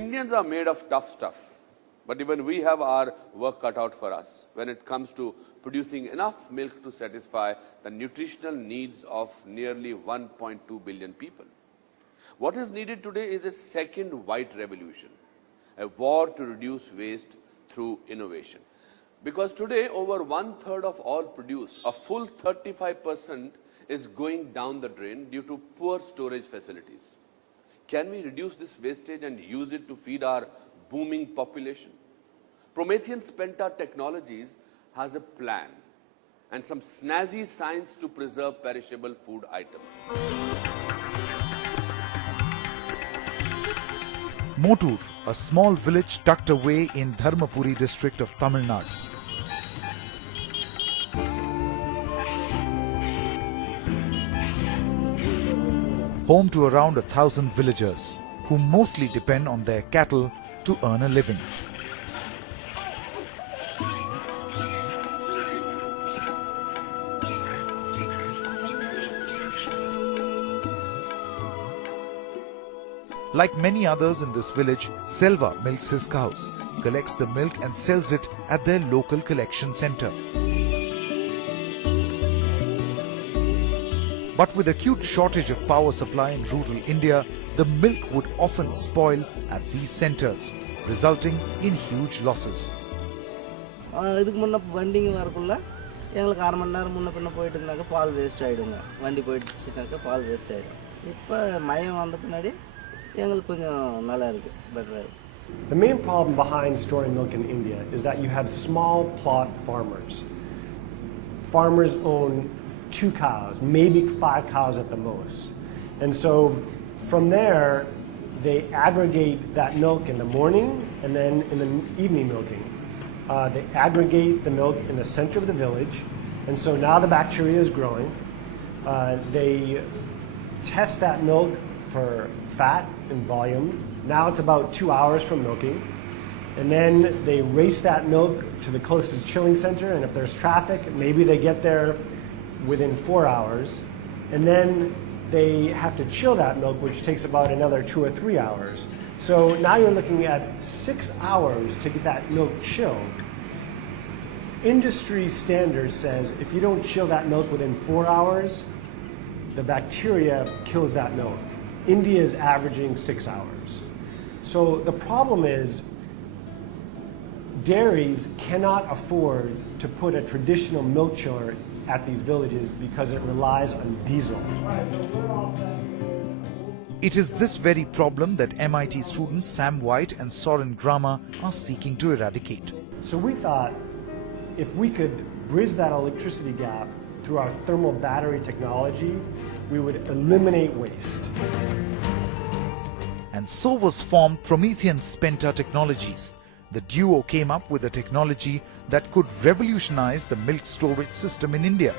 Indians are made of tough stuff, but even we have our work cut out for us when it comes to producing enough milk to satisfy the nutritional needs of nearly 1.2 billion people. What is needed today is a second white revolution, a war to reduce waste through innovation. Because today, over 1/3 of all produce, a full 35%, is going down the drain due to poor storage facilities. Can we reduce this wastage and use it to feed our booming population? Promethean Spenta Technologies has a plan and some snazzy science to preserve perishable food items. Motur, a small village tucked away in Dharmapuri district of Tamil Nadu. Home to around 1,000 villagers who mostly depend on their cattle to earn a living. Like many others in this village, Selva milks his cows, collects the milk and sells it at their local collection center. But with acute shortage of power supply in rural India, the milk would often spoil at these centers, resulting in huge losses. இதுக்கு முன்ன வண்டிங்க வரக்குள்ள எங்களுக்கு 1/2 மணி நேரம் முன்ன பின்ன போயிட்டு இருந்தாக்க பால் வேஸ்ட் ஆயிடுங்க. வண்டி போயிடுச்சுனாக்க பால் வேஸ்ட் ஆயிடும். இப்போ மயம் வந்த பின்னாடி எங்களுக்கு கொஞ்சம் நல்லா இருக்கு, பெட்டரா இருக்கு. The main problem behind storing milk in India is that you have small plot farmers. Farmers own 2 cows, maybe 5 cows at the most. And so from there, they aggregate that milk in the morning and then in the evening milking. They aggregate the milk in the center of the village. And so now the bacteria is growing. They test that milk for fat and volume. Now it's about 2 hours from milking. And then they race that milk to the closest chilling center. And if there's traffic, maybe they get there within 4 hours. And then they have to chill that milk, which takes about another 2 or 3 hours. So now you're looking at 6 hours to get that milk chilled. Industry standard says if you don't chill that milk within 4 hours, the bacteria kills that milk. India is averaging 6 hours. So the problem is dairies cannot afford to put a traditional milk chiller at these villages because it relies on diesel. It is this very problem that MIT students Sam White and Soren Grama are seeking to eradicate. So we thought if we could bridge that electricity gap through our thermal battery technology, we would eliminate waste. And so was formed Promethean Spenta Technologies. The duo came up with a technology that could revolutionize the milk storage system in India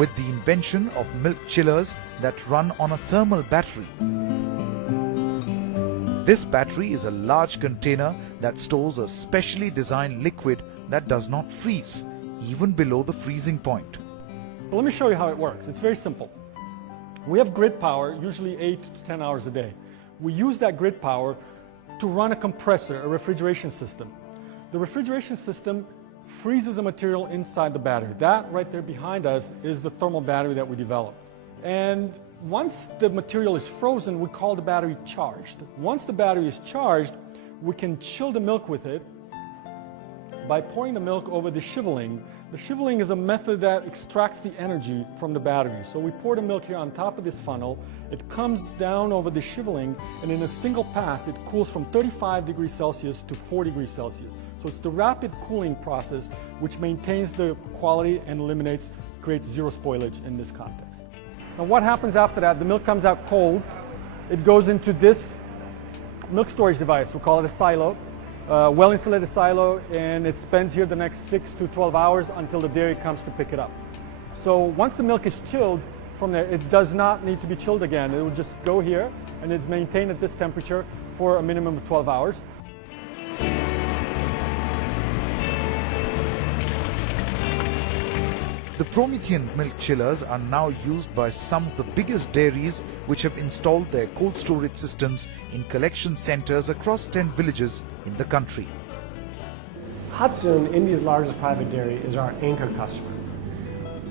with the invention of milk chillers that run on a thermal battery. This battery is a large container that stores a specially designed liquid that does not freeze, even below the freezing point. Let me show you how it works. It's very simple. We have grid power, usually 8 to 10 hours a day. We use that grid power to run a compressor, a refrigeration system. The refrigeration system freezes a material inside the battery. That right there behind us is the thermal battery that we developed. And once the material is frozen, we call the battery charged. Once the battery is charged, we can chill the milk with it by pouring the milk over the shiveling. The shiveling is a method that extracts the energy from the battery. So we pour the milk here on top of this funnel, it comes down over the shiveling, and in a single pass it cools from 35 degrees Celsius to 4 degrees Celsius. So it's the rapid cooling process which maintains the quality and creates zero spoilage in this context. Now what happens after that? The milk comes out cold, it goes into this milk storage device, we call it a silo. Well-insulated silo, and it spends here the next 6 to 12 hours until the dairy comes to pick it up. So once the milk is chilled from there, it does not need to be chilled again. It will just go here and it's maintained at this temperature for a minimum of 12 hours. The Promethean milk chillers are now used by some of the biggest dairies which have installed their cold storage systems in collection centers across 10 villages in the country. Hudson, India's largest private dairy, is our anchor customer.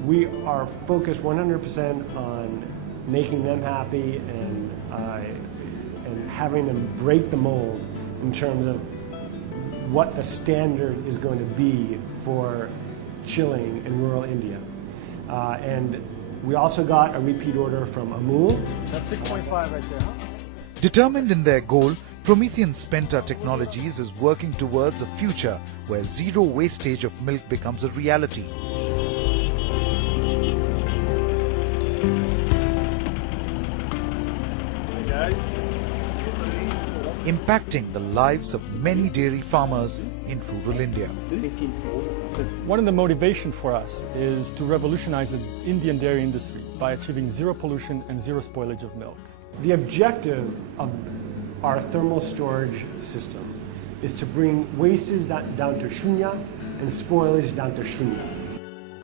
We are focused 100% on making them happy and having them break the mold in terms of what the standard is going to be for chilling in rural India. And we also got a repeat order from Amul. That's 6.5 right there, huh? Determined in their goal, Promethean Spenta Technologies is working towards a future where zero wastage of milk becomes a reality. Hey guys. Impacting the lives of many dairy farmers in rural India. One of the motivations for us is to revolutionize the Indian dairy industry by achieving zero pollution and zero spoilage of milk. The objective of our thermal storage system is to bring wastage down to Shunya and spoilage down to Shunya.